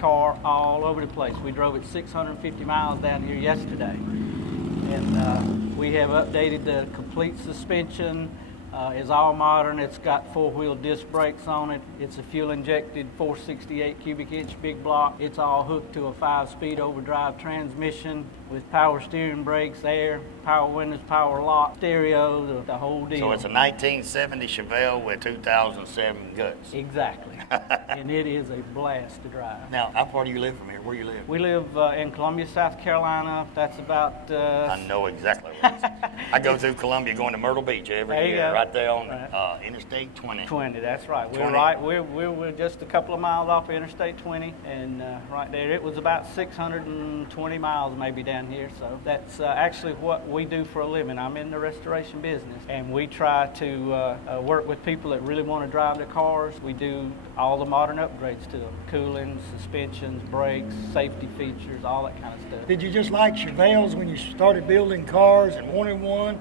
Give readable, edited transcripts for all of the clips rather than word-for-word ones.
car all over the place. We drove it 650 miles down here yesterday. And we have updated the complete suspension. It's all modern. It's got four-wheel disc brakes on it. It's a fuel-injected 468 cubic inch big block. It's all hooked to a 5-speed overdrive transmission with power steering brakes, air, power windows, power lock, stereo, the whole deal. So it's a 1970 Chevelle with 2007 guts. Exactly. And it is a blast to drive. Now, how far do you live from here? Where do you live? We live in Columbia, South Carolina. That's about... I know exactly where it is. I go through Columbia going to Myrtle Beach every year, right there on Interstate 20. 20, that's right. 20. We're just a couple of miles off of Interstate 20, and right there, it was about 620 miles maybe down here. So that's actually what we do for a living. I'm in the restoration business, and we try to work with people that really want to drive their cars. We do all the modern upgrades to them: cooling, suspensions, brakes, safety features, all that kind of stuff. Did you just like Chevelles when you started building cars and wanted one?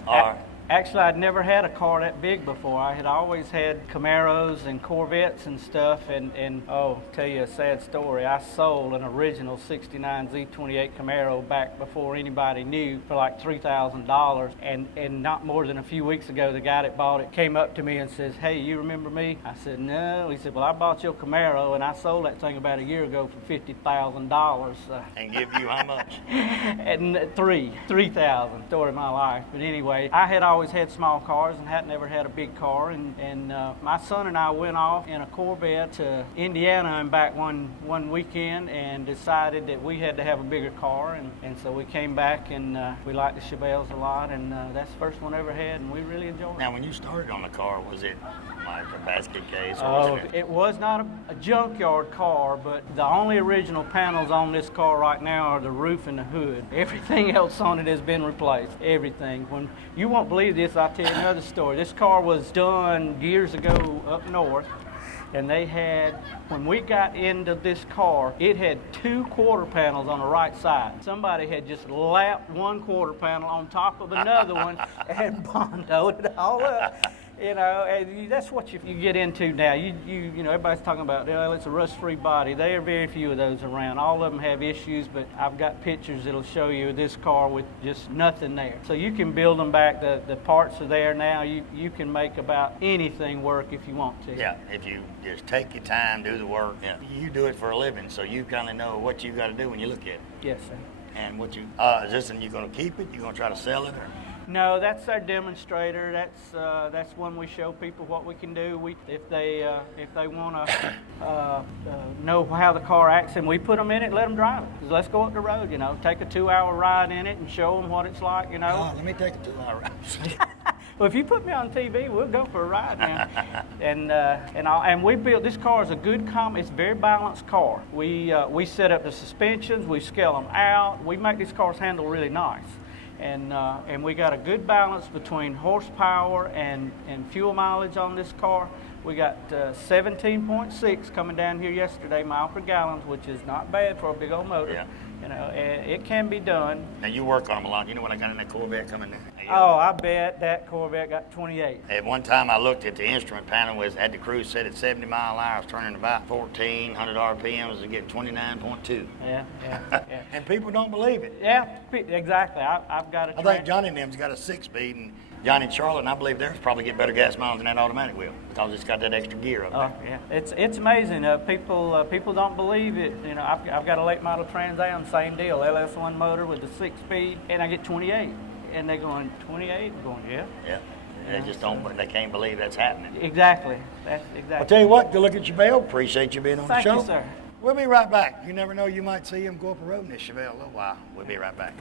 Actually, I'd never had a car that big before. I had always had Camaros and Corvettes and stuff, and tell you a sad story. I sold an original 69 Z28 Camaro back before anybody knew for like $3,000, and not more than a few weeks ago, the guy that bought it came up to me and says, "Hey, you remember me?" I said, "No." He said, "Well, I bought your Camaro, and I sold that thing about a year ago for $50,000. And give you how much? And $3,000. Story of my life. But anyway, I had always had small cars and had never had a big car, and my son and I went off in a Corvette to Indiana and back one weekend and decided that we had to have a bigger car, and so we came back, and we liked the Chevelles a lot, and that's the first one I ever had, and we really enjoyed it. Now, when you started on the car, was it like a basket case? Or it was not a junkyard car, but the only original panels on this car right now are the roof and the hood. Everything else on it has been replaced. Everything. When you won't believe this, I'll tell you another story. This car was done years ago up north, and they had, when we got into this car, it had 2 quarter panels on the right side. Somebody had just lapped one quarter panel on top of another one and bondoed it all up. You know, and that's what you get into now. You know, everybody's talking about, well, it's a rust-free body. There are very few of those around. All of them have issues, but I've got pictures that'll show you this car with just nothing there. So you can build them back. The parts are there now. You can make about anything work if you want to. Yeah, if you just take your time, do the work. Yeah. You do it for a living, so you kind of know what you got to do when you look at it. Yes, sir. And what you, is this, and you're going to keep it? You're going to try to sell it? Or? No, that's our demonstrator. That's when we show people what we can do. If they want to know how the car acts, and we put them in it, let them drive it. Let's go up the road, you know, take a 2-hour ride in it and show them what it's like, you know. Let me take a 2-hour ride. Well, if you put me on TV, we'll go for a ride, man. and we built this car is a good it's a very balanced car. We set up the suspensions, we scale them out, we make these cars handle really nice. And we got a good balance between horsepower and fuel mileage on this car. We got 17.6 coming down here yesterday, mile per gallon, which is not bad for a big old motor. Yeah. You know, it can be done. Now, you work on them a lot. You know when I got in that Corvette coming in? Oh, I bet that Corvette got 28. At one time, I looked at the instrument panel, had the cruise set at 70 mile an hour. I was turning about 1,400 RPMs to get 29.2. Yeah. And people don't believe it. Yeah, exactly. I've got a I think Johnny and them's got a 6-speed, and Johnny and Charlotte, and I believe theirs probably get better gas miles than that automatic will, because it's got that extra gear up there. Yeah, it's amazing. People don't believe it. You know, I've got a late model Trans Am, same deal, LS1 motor with the 6-speed, and I get 28. And they're going 28. I'm going, yeah. Yeah. They just don't. They can't believe that's happening. Exactly. That's exactly. I'll tell you what. Good look at your Chevelle. Appreciate you being on the show. Thank you, sir. We'll be right back. You never know. You might see him go up a road in this Chevelle A little while. We'll be right back.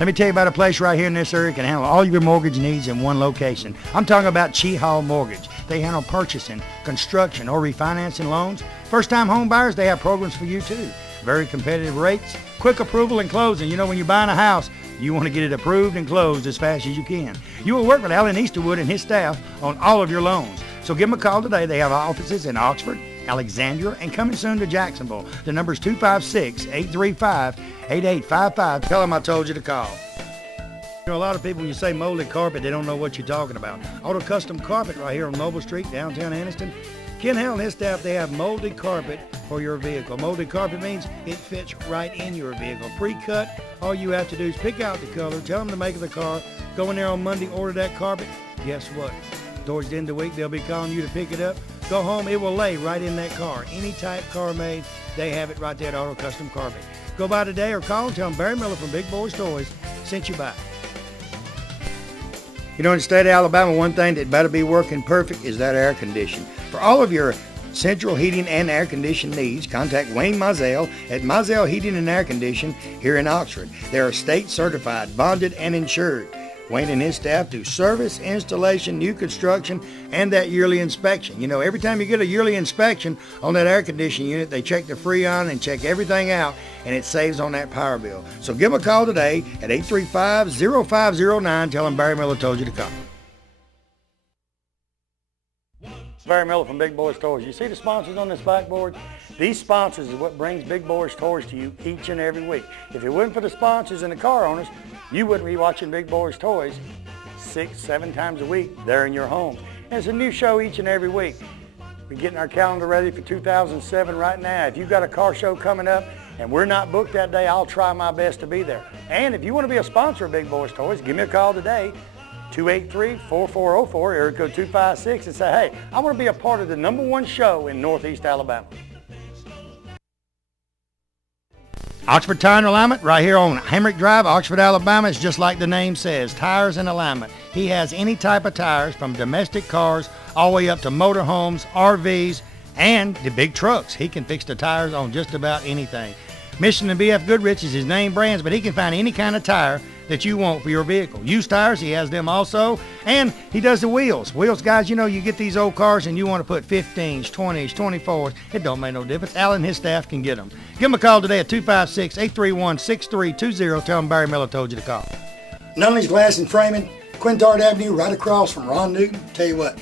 Let me tell you about a place right here in this area that can handle all your mortgage needs in one location. I'm talking about Chi Hall Mortgage. They handle purchasing, construction, or refinancing loans. First-time home buyers, they have programs for you too. Very competitive rates, quick approval and closing. You know, when you're buying a house, you want to get it approved and closed as fast as you can. You will work with Alan Easterwood and his staff on all of your loans. So give them a call today. They have offices in Oxford, Alexandria, and coming soon to Jacksonville. The number's 256-835-8855. Tell them I told you to call. You know, a lot of people, when you say molded carpet, they don't know what you're talking about. Auto Custom Carpet right here on Noble Street, downtown Anniston. Ken Hall and his staff, they have molded carpet for your vehicle. Molded carpet means it fits right in your vehicle. Pre-cut, all you have to do is pick out the color, tell them the make of the car, go in there on Monday, order that carpet. Guess what? Towards the end of the week, they'll be calling you to pick it up. Go home, it will lay right in that car. Any type car made, they have it right there at Auto Custom Carpet. Go by today or call and tell them Barry Miller from Big Boyz Toyz sent you by. You know, in the state of Alabama, one thing that better be working perfect is that air conditioning. For all of your central heating and air conditioning needs, contact Wayne Mizell at Mizell Heating and Air Conditioning here in Oxford. They are state certified, bonded, and insured. Wayne and his staff do service, installation, new construction, and that yearly inspection. You know, every time you get a yearly inspection on that air conditioning unit, they check the Freon and check everything out, and it saves on that power bill. So give them a call today at 835-0509. Tell them Barry Miller told you to call. Barry Miller from Big Boyz Toyz. You see the sponsors on this backboard? These sponsors is what brings Big Boyz Toyz to you each and every week. If it wasn't for the sponsors and the car owners, you wouldn't be watching Big Boyz Toyz 6-7 times a week there in your home. And it's a new show each and every week. We're getting our calendar ready for 2007 right now. If you've got a car show coming up and we're not booked that day, I'll try my best to be there. And if you want to be a sponsor of Big Boyz Toyz, give me a call today. 283-4404, area code 256, and say, hey, I want to be a part of the #1 show in Northeast Alabama. Oxford Tire and Alignment, right here on Hamrick Drive, Oxford, Alabama. It's just like the name says, tires and alignment. He has any type of tires from domestic cars all the way up to motorhomes, RVs, and the big trucks. He can fix the tires on just about anything. Mission and BF Goodrich is his name brands, but he can find any kind of tire that you want for your vehicle. Used tires, he has them also, and he does the wheels. Wheels, guys, you know, you get these old cars and you want to put 15s, 20s, 24s. It don't make no difference. Al and his staff can get them. Give him a call today at 256-831-6320. Tell him Barry Miller told you to call. Nunley's Glass and Framing, Quintard Avenue, right across from Ron Newton. Tell you what,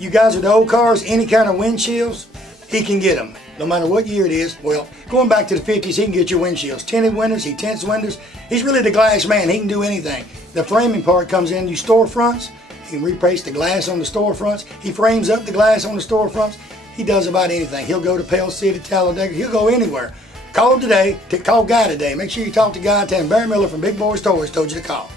you guys with the old cars, any kind of windshields, he can get them. No matter what year it is. Well, going back to the 50s, he can get your windshields. Tinted windows, he tints windows. He's really the glass man. He can do anything. The framing part comes in, you storefronts. He can replace the glass on the storefronts. He frames up the glass on the storefronts. He does about anything. He'll go to Pale City, Talladega. He'll go anywhere. Call today. Call Guy today. Make sure you talk to Guy. Tell him Barry Miller from Big Boyz Toyz told you to call.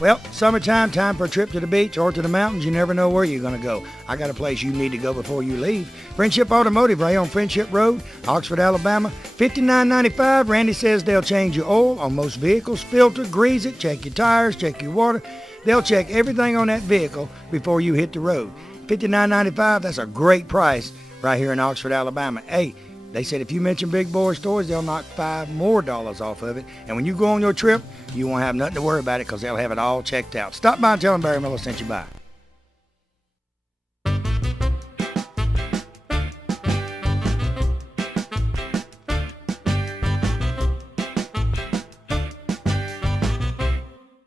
Well, summertime, time for a trip to the beach or to the mountains. You never know where you're going to go. I got a place you need to go before you leave. Friendship Automotive right here on Friendship Road, Oxford, Alabama. $59.95. Randy says they'll change your oil on most vehicles, filter, grease it, check your tires, check your water. They'll check everything on that vehicle before you hit the road. $59.95, that's a great price right here in Oxford, Alabama. Hey, they said if you mention Big Boyz Toyz, they'll knock $5 more off of it. And when you go on your trip, you won't have nothing to worry about it because they'll have it all checked out. Stop by and tell them Barry Miller sent you by.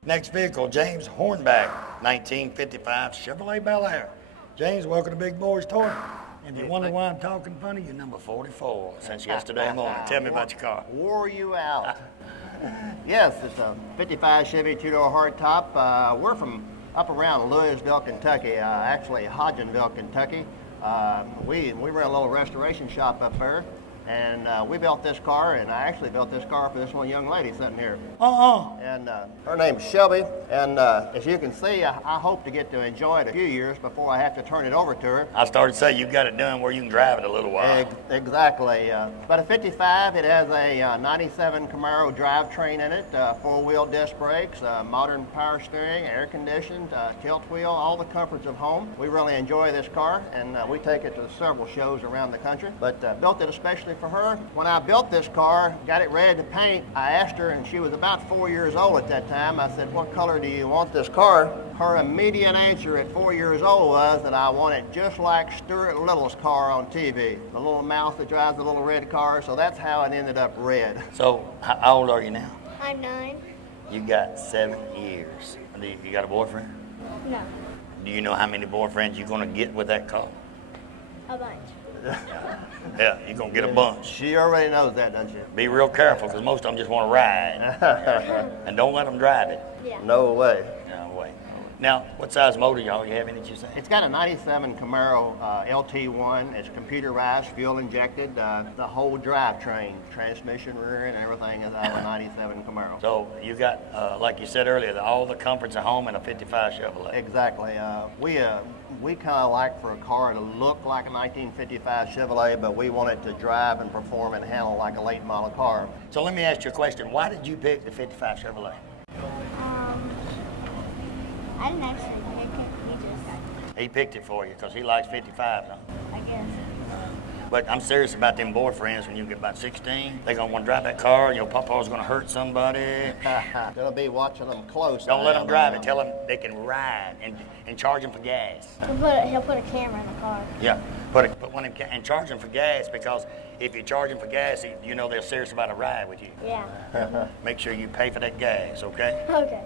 Next vehicle, James Hornback, 1955 Chevrolet Bel Air. James, welcome to Big Boyz Toyz. And you wonder why I'm talking funny, you're number 44 since yesterday morning. Tell me about your car. Wore you out. Yes, it's a 55 Chevy two-door hardtop. We're from up around Louisville, Kentucky, actually Hodgenville, Kentucky. We run a little restoration shop up there. And we built this car, and I actually built this car for this one young lady sitting here. And her name's Shelby, and as you can see, I hope to get to enjoy it a few years before I have to turn it over to her. I started to say you've got it done where you can drive it a little while. Exactly. But a 55, it has a 97 Camaro drivetrain in it, four-wheel disc brakes, modern power steering, air conditioned, tilt wheel, all the comforts of home. We really enjoy this car, and we take it to several shows around the country, but built it especially for her. When I built this car, got it ready to paint, I asked her, and she was about 4 years old at that time, I said, what color do you want this car? Her immediate answer at 4 years old was that I want it just like Stuart Little's car on TV. The little mouse that drives the little red car, so that's how it ended up red. So, how old are you now? I'm 9. You got 7 years. You got a boyfriend? No, Do you know how many boyfriends you're going to get with that car? a bunch. Yeah, you're gonna get a bunch. She already knows that, doesn't she? Be real careful, because most of them just want to ride. And don't let them drive it. Yeah. No way. No way. Now, what size motor y'all you have in it, you say? It's got a 97 Camaro LT1. It's computerized, fuel injected. The whole drivetrain, transmission, rear end, everything is out of a 97 Camaro. So you got, like you said earlier, all the comforts of home in a 55 Chevrolet. Exactly. We kind of like for a car to look like a 1955 Chevrolet, but we want it to drive and perform and handle like a late model car. So let me ask you a question. Why did you pick the 55 Chevrolet? I didn't actually pick it. He just, He picked it for you because he likes 55s, huh? I guess. But I'm serious about them boyfriends when you get about 16. They're going to want to drive that car. Your papa's going to hurt somebody. Gonna be watching them close. Don't let them drive it. Tell them they can ride and charge them for gas. He'll put a camera in the car. Yeah, put one in and charge them for gas, because if you charge them for gas, you know they're serious about a ride with you. Yeah. Make sure you pay for that gas, okay? Okay.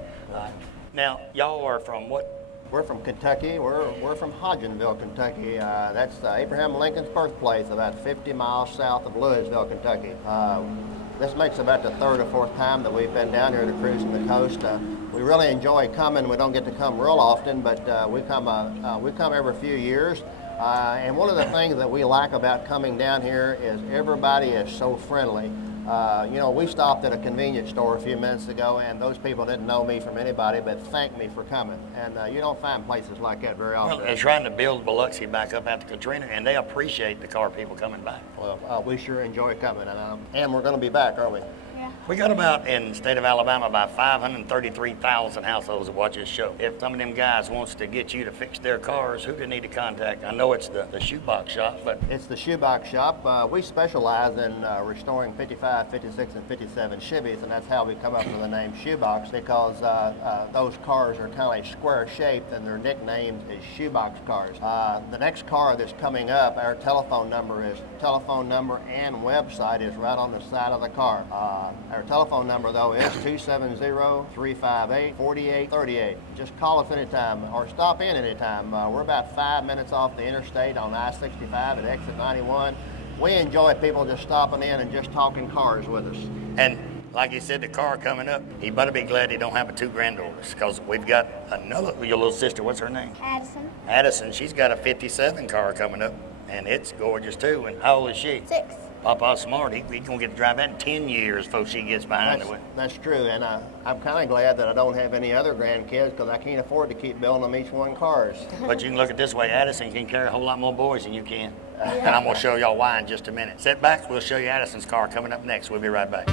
Now, y'all are from what? We're from Kentucky. We're from Hodgenville, Kentucky. That's Abraham Lincoln's birthplace, about 50 miles south of Louisville, Kentucky. This makes about the third or fourth time that we've been down here to cruising the coast. We really enjoy coming. We don't get to come real often, but we come every few years. And one of the things that we like about coming down here is everybody is so friendly. We stopped at a convenience store a few minutes ago, and those people didn't know me from anybody, but thanked me for coming. And you don't find places like that very often. Well, they're trying to build Biloxi back up after Katrina, and they appreciate the car people coming by. Well, we sure enjoy coming, and we're going to be back, aren't we? Yeah. We got about, in the state of Alabama, about 533,000 households that watch this show. If some of them guys wants to get you to fix their cars, who do they need to contact? I know it's the shoebox shop, but... It's the shoebox shop. We specialize in restoring 55, 56, and 57 Chevys, and that's how we come up with the name shoebox, because those cars are kind of square shaped, and their nickname is shoebox cars. The next car that's coming up, our telephone number and website is right on the side of the car. Our telephone number, though, is 270-358-4838. Just call us anytime or stop in anytime. We're about 5 minutes off the interstate on I-65 at exit 91. We enjoy people just stopping in and just talking cars with us. And like he said, the car coming up, he better be glad he don't have two granddaughters, because we've got another, your little sister, what's her name? Addison. Addison, she's got a 57 car coming up, and it's gorgeous too. And how old is she? 6. Papa's smart. He's going to get to drive that in 10 years before she gets behind the wheel. That's true, and I'm kind of glad that I don't have any other grandkids, because I can't afford to keep building them each one cars. But you can look at it this way, Addison can carry a whole lot more boys than you can. And I'm going to show y'all why in just a minute. Sit back, we'll show you Addison's car coming up next. We'll be right back.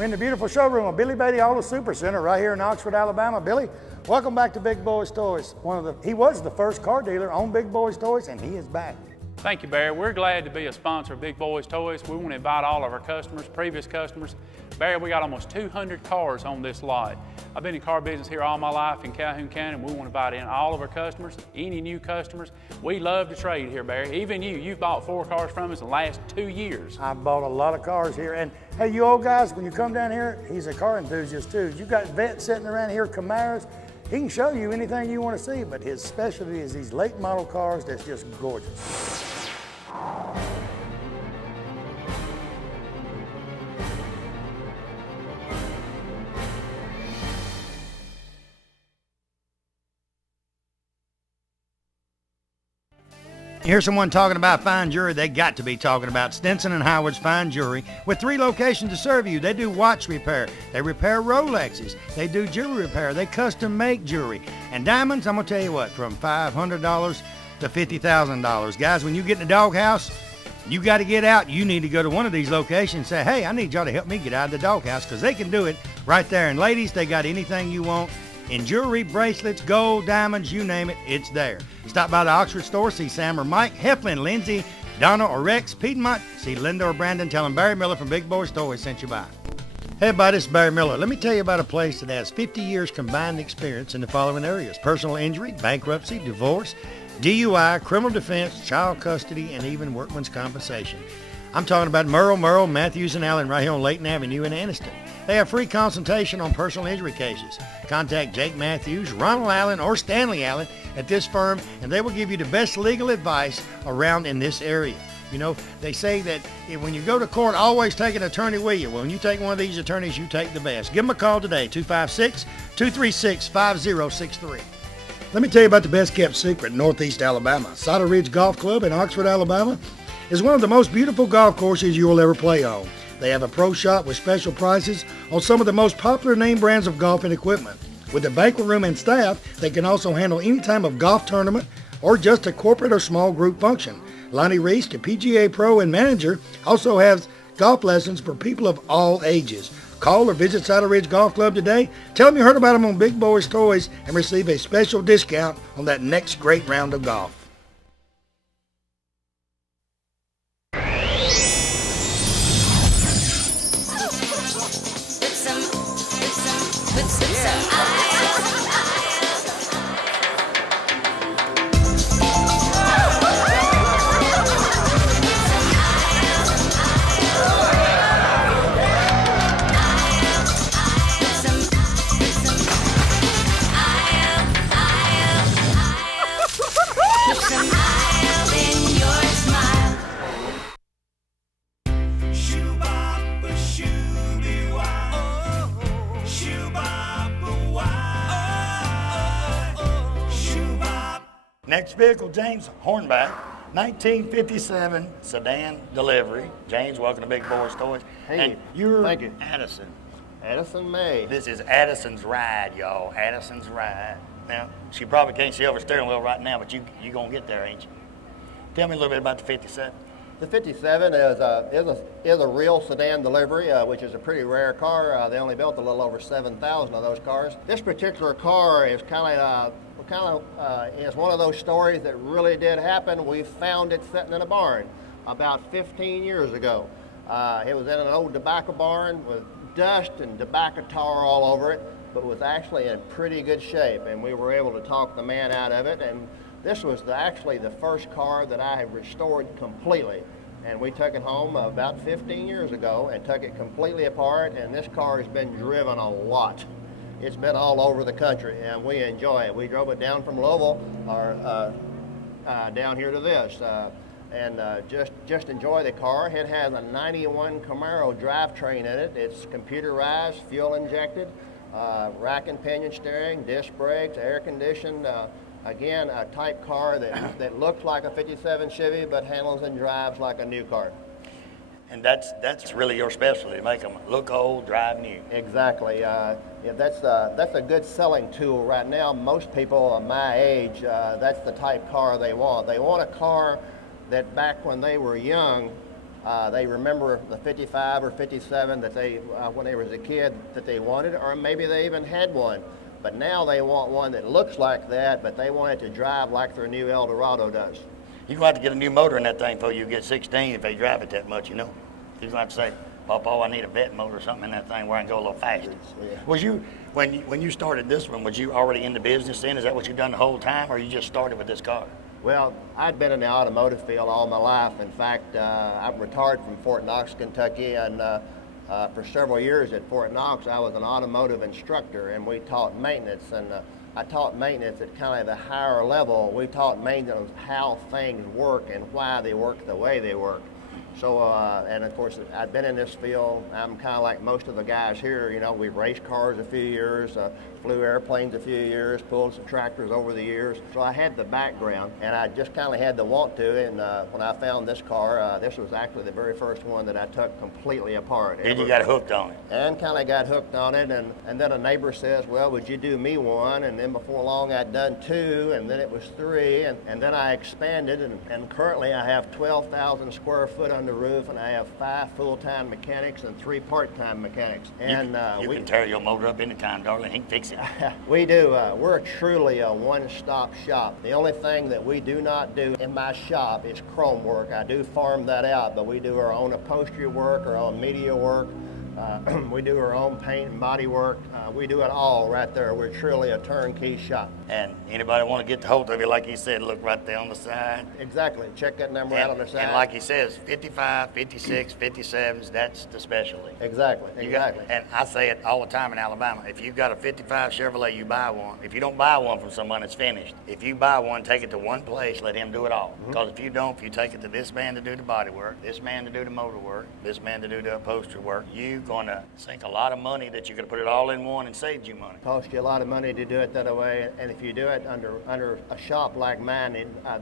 We're in the beautiful showroom of Billy Beatty Auto Super Center right here in Oxford, Alabama. Billy, welcome back to Big Boyz Toys. He was the first car dealer on Big Boyz Toys, and he is back. Thank you, Barry. We're glad to be a sponsor of Big Boyz Toys. We want to invite all of our customers, previous customers. Barry, we got almost 200 cars on this lot. I've been in car business here all my life in Calhoun County, and we want to invite in all of our customers, any new customers. We love to trade here, Barry. Even you've bought 4 cars from us in the last 2 years. I've bought a lot of cars here, and hey, you old guys, when you come down here, he's a car enthusiast too. You got vets sitting around here, Camaros. He can show you anything you want to see, but his specialty is these late model cars that's just gorgeous. Here's someone talking about fine jewelry. They got to be talking about Stinson and Howard's Fine Jewelry with 3 locations to serve you. They do watch repair. They repair Rolexes. They do jewelry repair. They custom make jewelry. And diamonds, I'm going to tell you what, from $500 to $50,000. Guys, when you get in the doghouse, you got to get out. You need to go to one of these locations and say, hey, I need y'all to help me get out of the doghouse, because they can do it right there. And ladies, they got anything you want. In jewelry, bracelets, gold, diamonds, you name it, it's there. Stop by the Oxford store, see Sam or Mike, Heflin, Lindsay, Donna or Rex, Piedmont, see Linda or Brandon, tell them Barry Miller from Big Boyz Toys sent you by. Hey everybody, this is Barry Miller. Let me tell you about a place that has 50 years combined experience in the following areas: personal injury, bankruptcy, divorce, DUI, criminal defense, child custody, and even workman's compensation. I'm talking about Merle, Matthews, and Allen right here on Layton Avenue in Anniston. They have free consultation on personal injury cases. Contact Jake Matthews, Ronald Allen, or Stanley Allen at this firm, and they will give you the best legal advice around in this area. You know, they say that when you go to court, always take an attorney with you. Well, when you take one of these attorneys, you take the best. Give them a call today, 256-236-5063. Let me tell you about the best kept secret in Northeast Alabama. Cider Ridge Golf Club in Oxford, Alabama is one of the most beautiful golf courses you will ever play on. They have a pro shop with special prices on some of the most popular name brands of golf and equipment. With a banquet room and staff, they can also handle any type of golf tournament or just a corporate or small group function. Lonnie Reese, the PGA Pro and manager, also has golf lessons for people of all ages. Call or visit Cider Ridge Golf Club today. Tell them you heard about them on Big Boyz Toys and receive a special discount on that next great round of golf. Next vehicle, James Hornback, 1957 sedan delivery. James, welcome to Big Boyz Toys. Hey, and you're thank you. Addison. Addison May. This is Addison's ride, y'all. Addison's ride. Now, she probably can't see over the steering wheel right now, but you gonna get there, ain't you? Tell me a little bit about the 57. The 57 is a real sedan delivery, which is a pretty rare car. They only built a little over 7,000 of those cars. This particular car is is one of those stories that really did happen. We found it sitting in a barn about 15 years ago. It was in an old tobacco barn with dust and tobacco tar all over it, but was actually in pretty good shape, and we were able to talk the man out of it. And this was actually the first car that I have restored completely. And we took it home about 15 years ago and took it completely apart, and this car has been driven a lot. It's been all over the country, and we enjoy it. We drove it down from Louisville down here to this, and just enjoy the car. It has a 91 Camaro drivetrain in it. It's computerized, fuel injected, rack and pinion steering, disc brakes, air conditioned. Again, a type car that looks like a 57 Chevy but handles and drives like a new car. And that's really your specialty, make them look old, drive new. Exactly. Yeah, that's a good selling tool right now. Most people my age, that's the type car they want. They want a car that back when they were young They remember the 55 or 57 that they, when they was a kid, that they wanted, or maybe they even had one. But now they want one that looks like that, but they want it to drive like their new Eldorado does. You're going to have to get a new motor in that thing before you get 16 if they drive it that much, you know. You're going to have to say, Papa, I need a vet motor or something in that thing where I can go a little faster. Yeah. Was you, when you started this one, was you already in the business then? Is that what you've done the whole time, or you just started with this car? Well, I'd been in the automotive field all my life. In fact, I'm retired from Fort Knox, Kentucky, and for several years at Fort Knox, I was an automotive instructor, and we taught maintenance. And I taught maintenance at kind of the higher level. We taught maintenance how things work and why they work the way they work. So, and of course, I've been in this field. I'm kind of like most of the guys here. You know, we've raced cars a few years, flew airplanes a few years, pulled some tractors over the years. So I had the background, and I just kind of had the want to. And when I found this car, this was actually the very first one that I took completely apart. And you got hooked on it. And kind of got hooked on it. And then a neighbor says, well, would you do me one? And then before long, I'd done two, and then it was three. And then I expanded, and currently I have 12,000 square foot on the roof, and I have 5 full-time mechanics and 3 part-time mechanics. And you can tear your motor up anytime, darling. He can fix it. We do. We're truly a one-stop shop. The only thing that we do not do in my shop is chrome work. I do farm that out, but we do our own upholstery work, our own media work. We do our own paint and body work. We do it all right there. We're truly a turnkey shop. And anybody want to get the hold of you, like he said, look right there on the side. Exactly. Check that number out on the side. And like he says, 55, 56, 57s, that's the specialty. Exactly. And I say it all the time in Alabama. If you've got a 55 Chevrolet, you buy one. If you don't buy one from someone, it's finished. If you buy one, take it to one place, let him do it all. Because if you don't, if you take it to this man to do the body work, this man to do the motor work, this man to do the upholstery work, you're going to sink a lot of money that you could have put it all in one and saved you money. Cost you a lot of money to do it that way, and if you do it under a shop like mine,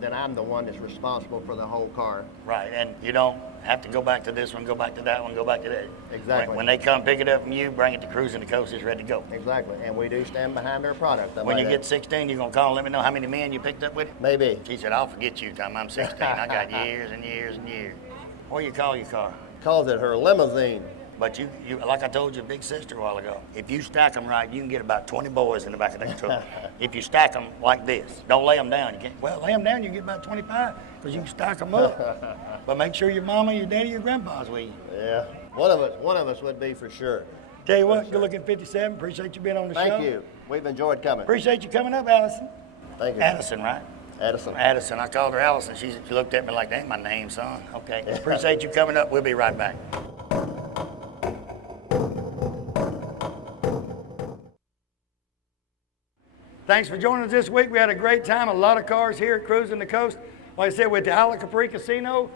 then I'm the one that's responsible for the whole car. Right, and you don't have to go back to this one, go back to that one, go back to that. Exactly. When they come pick it up from you, bring it to Cruising the Coast, it's ready to go. Exactly, and we do stand behind our product. When you get 16, you're going to call and let me know how many men you picked up with it? Maybe. She said, I'll forget you time I'm 16. I got years and years and years. What do you call your car? Calls it her limousine. But you, like I told your big sister a while ago, if you stack them right, you can get about 20 boys in the back of that truck. If you stack them like this, don't lay them down. You can't. Well, lay them down, you can get about 25 because you can stack them up. But make sure your mama, your daddy, your grandpa's with you. Yeah, one of us would be for sure. Tell you what, good looking 57. Appreciate you being on the show. Thank you. We've enjoyed coming. Appreciate you coming up, Allison. Thank you. Addison, right? Addison. I called her Allison. She looked at me like, that ain't my name, son. Okay. Appreciate you coming up. We'll be right back. Thanks for joining us this week. We had a great time. A lot of cars here at Cruising the Coast. Like I said, we're at the Isla Capri Casino,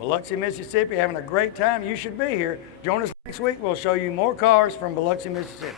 Biloxi, Mississippi, having a great time. You should be here. Join us next week. We'll show you more cars from Biloxi, Mississippi.